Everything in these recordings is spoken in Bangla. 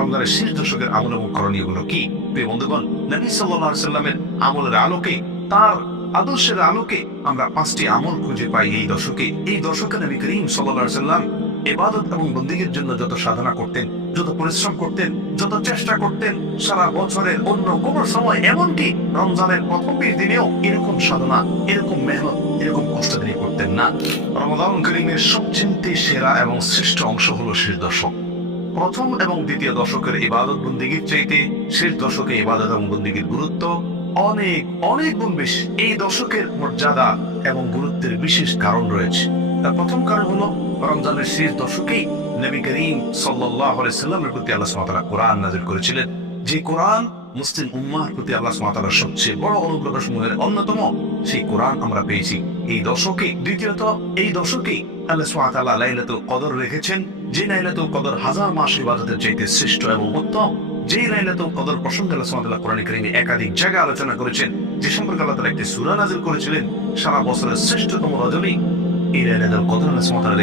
রমজানের শেষ দশকের আমল এবং করণীয়গুলো কি? প্রিয় বন্ধুগণ, নবী সাল্লামের আমলের আলোকে, তার আদর্শের আলোকে আমরা পাঁচটি আমল খুঁজে পাই এই দশকে এই দশকে নবী করিম সাল্লাল্লাহু সাল্লাম এবাদত এবং বন্দীগীর জন্য যত সাধনা করতেন, যত পরিশ্রম করতেন, যত চেষ্টা করতেন, সারা বছরের অন্য কোন সময়, এমনকি রমজানের প্রথম বিশ দিনেও এরকম সাধনা, এরকম মেহনত, এরকম কষ্ট তিনি করতেন না। রমজান করিমের সবচেয়ে সেরা এবং শ্রেষ্ঠ অংশ হলো শেষ দশক প্রথম এবং দ্বিতীয় দশকের ইবাদত বন্দিগির চাইতে শেষ দশকে ইবাদত এবং বন্দিগির গুরুত্ব অনেক অনেক গুণ বেশি। এই দশকের মর্যাদা এবং গুরুত্বের বিশেষ কারণ রয়েছে। তার প্রথম কারণ হলো, রমজানের শেষ দশকেই নবী করিম সাল্লামের প্রতি আল্লাহ সুবহানাহু কোরআন নাযিল করেছিলেন। যে কোরআন মুসলিম উম্মাহর প্রতি আল্লাহ সুবহানাহু সবচেয়ে বড় অনুগ্রহ সমূহের অন্যতম, সেই কোরআন আমরা পেয়েছি। এই দশকে, দ্বিতীয়ত, এই দশকেই আল্লাহ তাআলা লাইলাতুল কদর রেখেছেন। যে লাইলাতুল কদর হাজার মাস ইবাদতের চাইতে শ্রেষ্ঠ এবং উত্তম। যে লাইলাতুল কদর প্রসঙ্গে আল্লাহ সুবহানাহু কোরআনে কারীমে একাধিক জায়গায় আলোচনা করেছেন, যে সম্পর্কে আল্লাহ তাআলা একটি সূরা নাযিল করেছিলেন। সারা বছরের শ্রেষ্ঠতম রজনী এই লাইলাতুল কদর আল্লাহ সুবহানাহু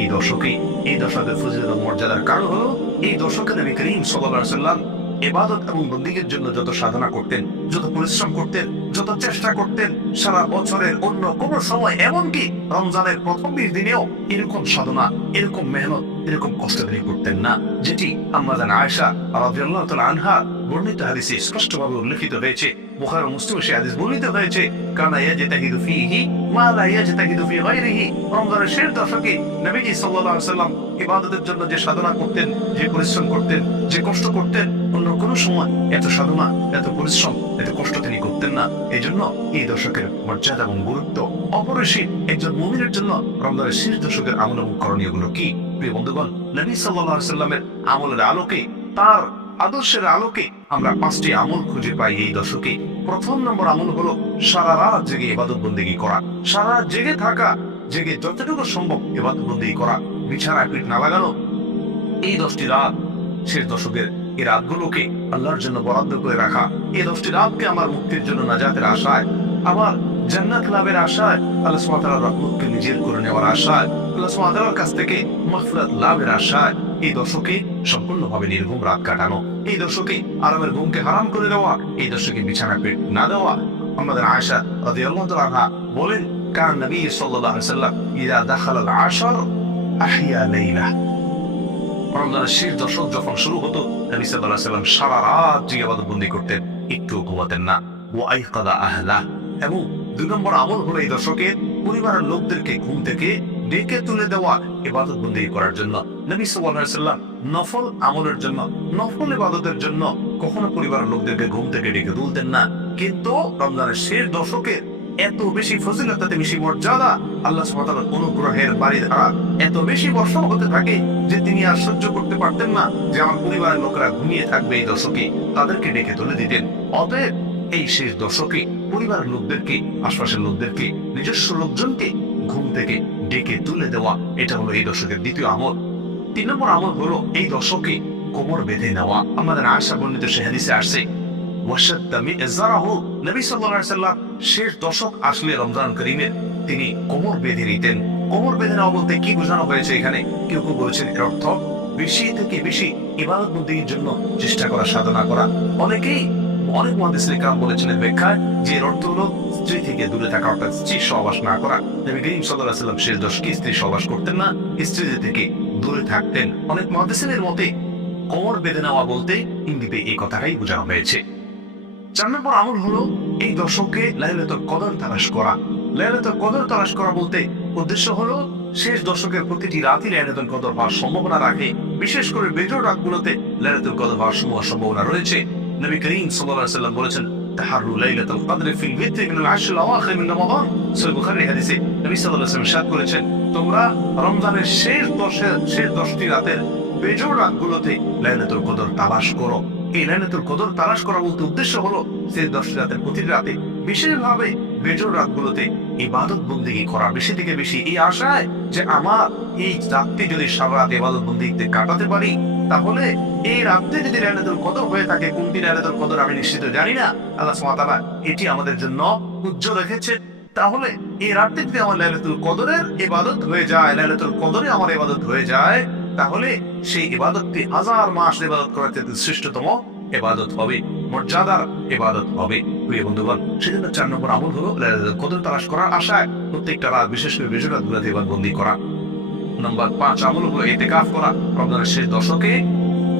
এই দশকে, এই দশকের ফজিলত মর্যাদার কারণ হলো, এই দশকে নবী করিম সাল্লাল্লাহু আলাইহি এবাদত এবং বন্দীগীর জন্য যত সাধনা করতেন, যত পরিশ্রম করতেন, যত চেষ্টা করতেন, সারা বছরের অন্য কোন সময়, এমনকি রমজানের প্রথম বিশ দিনেও এরকম সাধনা, এরকম মেহনত, এরকম কষ্ট তিনি করতেন না। যেটি আমরা জানা আয়সা রাদিয়াল্লাহু তাআলা আনহা বর্ণিত হাদিসে স্পষ্টভাবে উল্লেখিত হয়েছে। বুখারী মুসলিম সে হাদিস বর্ণিত হয়েছে, কানা ইয়াজতাহিদু ফীহি মা লা ইয়াজতাহিদু ফী গায়রিহি। রমজানের শেষ দশকে নবীজি সাল্লাল্লাহু আলাইহি সাল্লাম ইবাদতের জন্য যে সাধনা করতেন, যে পরিশ্রম করতেন, যে কষ্ট করতেন অন্য কোনো সময় এত সাধনা, এত পরিশ্রম, এত কষ্ট তিনি করতেন না। এই জন্য এই দশকের মর্যাদা এবং গুরুত্ব অপরিসীম। একজন মুমিনের জন্য রমজানের শেষ দশকের আমল এবং করণীয়গুলো কি? প্রিয় বন্ধুগণ, নবী সাল্লাল্লাহু সাল্লামের আমলের আলোকে, তার আদর্শের আলোকে আমরা পাঁচটি আমল খুঁজে পাই এই দশকে। প্রথম নম্বর আমল হলো সারা রাত জেগে ইবাদত বন্দেগী করা। সারা জেগে থাকা, জেগে যতটুকু সম্ভব ইবাদত বন্দেগী করা। বিছানায় পিঠ না লাগানো, এই দশটি রাত শেষ দশকের এই রাতগুলোকে আল্লাহর জন্য বরাদ্দ করে রাখা। এই দশটি রাতকে আমার মুক্তির জন্য নাজাতের আশায়, আমার জান্নাত লাভের আশায়, আল্লাহ তাআলার রহমতকে নিজের করে নেওয়ার আশায়, আল্লাহ তাআলার কাছ থেকে মাগফিরাত লাভের আশায় এই দশকে সম্পূর্ণভাবে নির্ঘুম রাত কাটানো, এই দশকে আরামের ঘুমকে হারাম করে দেওয়া, এই দশকে বিছানা পেট না দেওয়া। আমাদের আয়সা তাআলা আনহা বলেন কারণ নবী আলাইহি সাল্লাম ইযা দাখালাল আশর আহিয়া লাইলা রমজানের শেষ দশক যখন শুরু হতো সাল্লাম সারা রাত ইবাদতবন্দি করতেন, একটু ঘুমাতেন না। ওয়া আইকাদা আহলা এবং দুই নম্বর আমল হলো এই দশকের পরিবারের লোকদেরকে ঘুম থেকে ডেকে তুলে দেওয়া ইবাদত বন্দী করার জন্য। নবী সাল্লাম নফল আমলের জন্য, নফল ইবাদতের জন্য কখনো পরিবারের লোকদেরকে ঘুম থেকে ডেকে তুলতেন না। কিন্তু রমজানের শেষ দশকে এত বেশি ফজিলত এত বেশি মর্যাদা আল্লাহ সুবহানাহু অনুগ্রহের বাড়ি ধারা। এত বেশি বর্ষণ হতে থাকে যে তিনি আর সহ্য করতে পারতেন না যে আমার পরিবারের লোকেরা ঘুমিয়ে থাকবে এই দশকে। তাদেরকে ডেকে তুলে দিতেন। অতএব এই শেষ দশকে পরিবারের লোকদেরকে, আশপাশের লোকদেরকে, নিজস্ব লোকজনকে ঘুম থেকে ডেকে তুলে দেওয়া, এটা হলো এই দশকের দ্বিতীয় আমল। তিন নম্বর আমল হলো এই দশকে কোমর বেঁধে নেওয়া। আমাদের আশা বর্ণিত সে হাদিসে আসছে ওয়াশাদ্দামি ইজারাহু নবী সাল্লাল্লাহু আলাইহি সাল্লাম শেষ দশক আসলে রমজান করিমের তিনি কোমর বেঁধে নিতেন। কোমর বেঁধে নেওয়া বলতে কি বোঝানো হয়েছে এখানে? কেউ কেউ বলেছেন এর অর্থ বেশি থেকে বেশি ইবাদত বন্দির জন্য চেষ্টা করা, সাধনা করা। অনেকেই, অনেক মহাদিস কাম বলেছিলেন ব্যাখ্যায় যে এর অর্থ হলো স্ত্রী থেকে দূরে থাকা, অর্থাৎ স্ত্রীর সহবাস না করা। নবী করিম আলাইহি সাল্লাম শেষ দশকে স্ত্রী সহবাস করতেন না স্ত্রীদের থেকে দূরে থাকতেন। অনেক মহাদিসের মতে, কোমর বেঁধে নেওয়া বলতে ইঙ্গিতে এই কথাটাই বোঝানো হয়েছে। চার নম্বর আমল হলো এই দশকে লাইলাতুল কদর তালাশ করা। কদর তালাশ করা বলতে উদ্দেশ্য হলো শেষ দশকের প্রতিটি রাতই কদর হওয়ার সম্ভাবনা রাখে বিশেষ করে বেজোর রাতগুলোতে কদর হওয়ার সমূহ সম্ভাবনা রয়েছে। নবী করিম সাল্লাম বলেছেন ফিল হাদিসে নবী সাল্লাম ইরশাদ করেছেন, তোমরা রমজানের শেষ দশের শেষ দশটি রাতের বেজোর রাতগুলোতে লাইলাতুল কদর তালাশ করো। এই লাইলাতুল কদর তালাশ করা বলতে উদ্দেশ্য হলো রাতের প্রতিটি রাতে, বিশেষভাবে বেজোর রাতগুলোতে ইবাদত বন্দিগি করা বেশি থেকে বেশি এই আশায় যে আমার এই রাতটি যদি সারা রাত ইবাদত বন্দিগিতে কাটাতে পারি, তাহলে এই রাত্রে যদি লাইলাতুল কদর হয়ে থাকে, কোনটি লাইলাতুল কদর আমি নিশ্চিত জানি না। আল্লাহ সুবহানাহু এটি আমাদের জন্য উজ্জ্বল রেখেছে। তাহলে এই যদি আমার লাইলাতুল কদরের ইবাদত হয়ে যায় লাইলাতুল কদরে আমার ইবাদত হয়ে যায় তাহলে সেই ইবাদতটি হাজার মাস ইবাদত করার চেয়ে শ্রেষ্ঠতম এবাদত হবে, মর্যাদার এবাদত হবে। প্রিয় বন্ধুগণ, সেজন্য চার নম্বর আমল হলো কদর তালাশ করার আশায় প্রত্যেকটা রাত, বিশেষ করে বেশি রাতগুলোতে এবার বন্দি করা। নম্বর পাঁচ আমল হলো এতেকাফ করা। রমজানের শেষ দশকে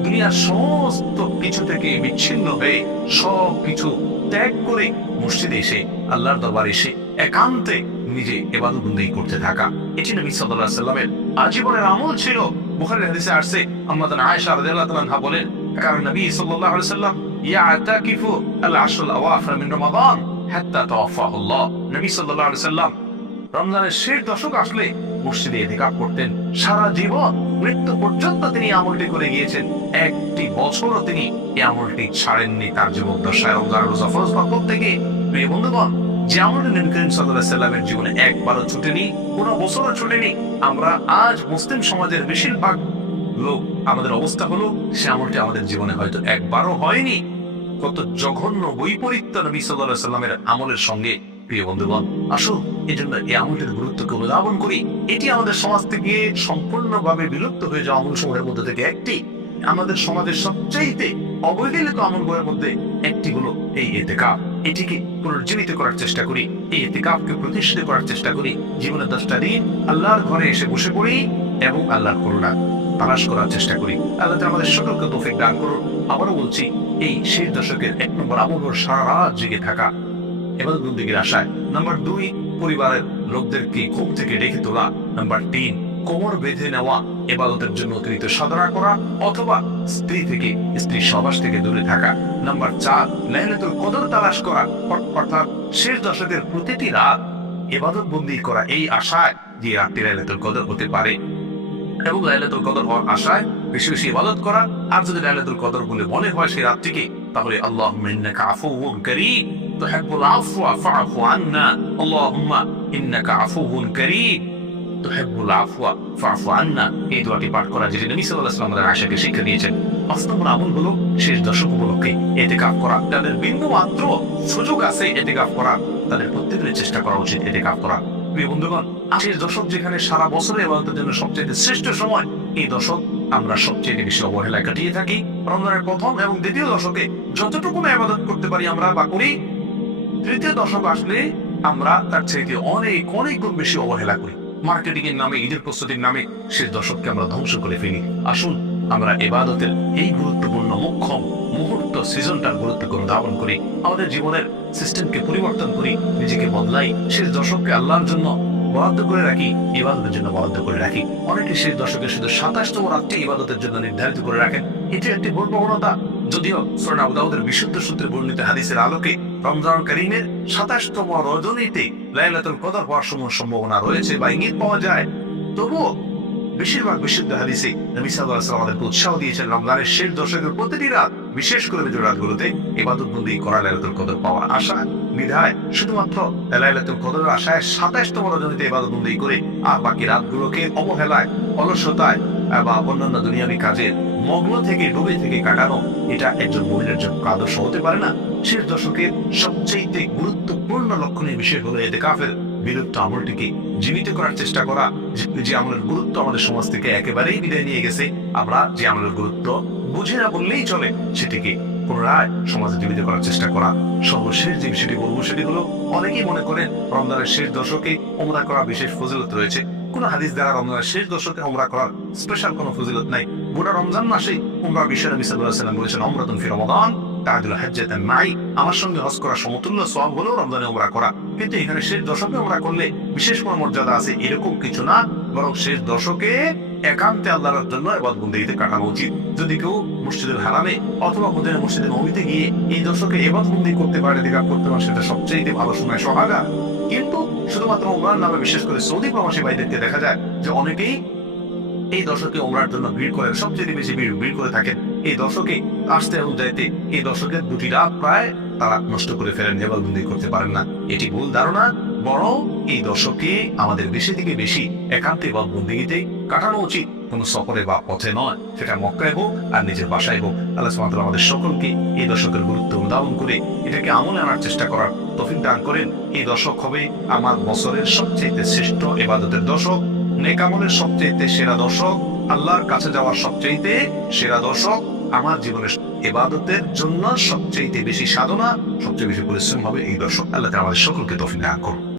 দুনিয়ার সমস্ত কিছু থেকে বিচ্ছিন্ন হয়ে সব কিছু ত্যাগ করে মসজিদে এসে, আল্লাহর দরবার এসে একান্তে নিজে এবাদত বন্দি করতে থাকা। এটি নবী আলাইহি সাল্লামের আজীবনের আমল ছিল। বুখারীর হাদিসে আসছে আম্মাদান আয়েশা রাদিয়াল্লাহু তাআলা বলেন কারণ নবী সাল্লাল্লাহু আলাইহি সাল্লাম ইয়াতাকিফু আল-আশর আল-আওয়াখির মিন রমাদান হাত্তা তাওয়াফাহু আল্লাহ। নবী সাল্লাল্লাহু আলাইহি সাল্লাম রমজানের শেষ দশক আসলে মসজিদে এতেকাফ করতেন। সারা জীবন মৃত্যু পর্যন্ত তিনি আমলটি করে গিয়েছেন। একটি বছরও তিনি এই আমলটি ছাড়েননি। তার দশায় রমজান রোজা ফরজ প্রত্যেকে প্রিয় বন্ধুগণ যে আমলটি নবী করিম সাল্লাল্লাহু সাল্লামের জীবনে একবারও ছুটেনি, কোনো বছরও ছুটেনি। আমরা আজ মুসলিম সমাজের বেশিরভাগ লোক, আমাদের অবস্থা হলো আমাদের জীবনে হয়তো একবারও হয়নি। কত জঘন্য বৈপরীত্য নবী আলাইহি সাল্লামের আমলের সঙ্গে, প্রিয় বন্ধুগণ, আসুন এই জন্য এই আমলটির গুরুত্বকে অনুধাবন করি। এটি আমাদের সমাজ থেকে সম্পূর্ণভাবে বিলুপ্ত হয়ে যাওয়া আমল সমূহের মধ্যে থেকে একটি। আমাদের সমাজের সবচাইতে অবহেলিত আমলগুলোর মধ্যে একটি হলো এই এতে এতেকাফ। এটিকে পুনর্জীবিত করার চেষ্টা করি, এই এতেকাফকে প্রতিষ্ঠিত করার চেষ্টা করি। জীবনের দশটা দিন আল্লাহর ঘরে এসে বসে পড়ি এবং আল্লাহর করুণা তালাশ করার চেষ্টা করি। আল্লাহ আমাদের সকলকে তৌফিক দান করুন। আবারও বলছি, এই শেষ দশকের এক নম্বর আমল সারা রাত জেগে থাকা। এবার বন্দীগীর আশায়। নাম্বার দুই, পরিবারের লোকদেরকে ঘুম থেকে রেখে তোলা। নাম্বার তিন, কোমর বেঁধে নেওয়া। এবাদতের জন্য অতিরিক্ত সাধনা করা অথবা স্ত্রী থেকে স্ত্রী সবাস থেকে দূরে থাকা। নাম্বার চার লাইলাতুল কদর তালাশ করা। অর্থাৎ শেষ দশকের প্রতিটি রাত এবাদত বন্দি করা এই আশায় যে রাতটি লাইলাতুল কদর হতে পারে। এবং লাইলাতুল কদর হওয়ার আশায় বেশি বেশি ইবাদত করা। আর যদি লাইলাতুল কদর বলে মনে হয় সেই রাতটিকে তাহলে আল্লাহ ইন্নাকা আফুউন কারীম। তুহিব্বুল আফওয়া ফা'ফু আন্না। আল্লাহুম্মা ইন্নাকা আফুউন কারীম। তুহিব্বুল আফওয়া ফা'ফু আন্না। এই দোয়াটি পাঠ করা যেটি নবী সাল্লাল্লাহু আলাইহি ওয়াসাল্লাম আমাদের আশাকে শিক্ষা দিয়েছেন। পাঁচ আমল হলো শেষ দশক উপলক্ষে এতেকাফ করা। তাদের বিন্দু মাত্র সুযোগ আছে এতেকাফ করা। তাদের প্রত্যেকের চেষ্টা করা উচিত এতেকাফ করা। প্রিয় বন্ধুগণ শেষ দশক যেখানে সারা বছরে এবাদতের জন্য সবচেয়ে শ্রেষ্ঠ সময়, এই দশক আমরা সবচেয়ে বেশি অবহেলায় কাটিয়ে থাকি। রমজানের প্রথম এবং দ্বিতীয় দশকে যতটুকু আবাদত করতে পারি আমরা বা করি, তৃতীয় দশক আসলে আমরা তার চাইতে অনেক অনেক গুণ বেশি অবহেলা করি। মার্কেটিং এর নামে, ঈদের প্রস্তুতির নামে শেষ দশককে আমরা ধ্বংস করে ফেলি। আসুন আমরা এবাদতের এই গুরুত্বপূর্ণ মুখ্যম মুহূর্ত সিজনটার গুরুত্বকে অনুধাবন করি, আমাদের জীবনের সিস্টেমকে পরিবর্তন করি, নিজেকে বদলাই শেষ দশককে আল্লাহর জন্য বরাদ্দ করে রাখি, ইবাদতের জন্য বরাদ্দ করে রাখি। অনেকে শেষ দশকে শুধু সাতাশতম রাতটি ইবাদতের জন্য নির্ধারিত করে রাখেন। এটি একটি প্রবণতা যদিও সোনা উদাউদের বিশুদ্ধ সূত্রে বর্ণিত হাদিসের আলোকে রমজান করিমের সাতাশতম রজনীতে লাইলাতুল কদর হওয়ার সম্ভাবনা রয়েছে বা ইঙ্গিত পাওয়া যায়। তবুও বেশিরভাগ বিশুদ্ধ হাদিসে নবী ওয়াসাল্লাম আমাদেরকে উৎসাহ দিয়েছেন রমজানের শেষ দশকের প্রতিটি রাত, বিশেষ করে বিজয় রাতগুলোতে ইবাদত বন্দি করা লাইলাতুল কদর পাওয়ার আশা, বিধায় শুধুমাত্র লাইলাতুল কদরের আশায় সাতাশতম রজনীতে ইবাদত বন্দি করে আর বাকি রাতগুলোকে অবহেলায়, অলসতায়, বা অন্যান্য দুনিয়াবি কাজের মগ্ন থেকে, ডুবে থেকে কাটানো, এটা একজন মহিলার জন্য আদর্শ হতে পারে না। শেষ দশকের সবচেয়ে গুরুত্বপূর্ণ লক্ষণীয় বিষয় হলো এতে কাফের বিলুপ্ত আমলটিকে জীবিত করার চেষ্টা করা, যে- আমলের গুরুত্ব আমাদের সমাজ থেকে একেবারেই বিদায় নিয়ে গেছে, আমরা যে আমলের গুরুত্ব বুঝে না বললেই চলে, সেটিকে পুনরায় সমাজে জীবিত করার চেষ্টা করা। সর্বশেষ যে বিষয়টি বলব সেটি হলো, অনেকেই মনে করেন রমজানের শেষ দশকে ওমরা করা বিশেষ ফজিলত রয়েছে। কোন হাদিস দ্বারা রমজানের শেষ দশকে ওমরা করার স্পেশাল কোনো ফজিলত নাই। গোটা রমজান মাসে উমরা বিশ্বের নবী সাল্লাল্লাহু বলেছেন ওমরাতুন ফি রমাদান। আমার সঙ্গে হজ করা সমতুল্য হলো রমজানে ওমরা করা। কিন্তু এখানে শেষ দশকে ওমরা করলে বিশেষ কোনো মর্যাদা আছে এরকম কিছু না, বরং শেষ দশকে একান্তে আল্লাহর জন্য কাটানো উচিত। যদি কেউ মসজিদের হারামে অথবা মদিনা মসজিদে নবীতে গিয়ে এই দশকে এবাদ বন্দি করতে পারে, দেখা করতে পারে, সেটা সবচেয়ে ভালো সময় সহাগা। কিন্তু শুধুমাত্র ওমরার নামে বিশেষ করে সৌদি প্রবাসী ভাইদেরকে দেখা যায় যে অনেকেই এই দশকে ওমরার জন্য ভিড় করেন সবচেয়ে বেশি ভিড় ভিড় করে থাকেন এই দশকে আসতে এবং যাইতে, এই দশকের দুটি রাত প্রায় তারা নষ্ট করে ফেলেন, নেবালবন্দি করতে পারেন না। এটি ভুল ধারণা, বরং এই দশকে আমাদের বেশি থেকে বেশি একান্তে বা বন্দিগিতে কাটানো উচিত। কোনো সফরে বা পথে নয়, সেটা মক্কায় হোক আর নিজের বাসায় হোক। আল্লাহ সুবহানাহু আমাদের সকলকে এই দশকের গুরুত্ব অনুধাবন করে এটাকে আমলে আনার চেষ্টা করার তৌফিক দান করেন। এই দশক হবে আমার বছরের সবচেয়ে শ্রেষ্ঠ এবাদতের দশক নেকামলের সবচেয়ে সেরা দর্শক, আল্লাহর কাছে যাওয়ার সবচেয়েতে সেরা দর্শক, আমার জীবনের এবাদতের জন্য সবচেয়ে বেশি সাধনা, সবচেয়ে বেশি পরিশ্রম হবে এই দর্শক। আল্লাহ আমাদের সকলকে তফিক আগ্রহ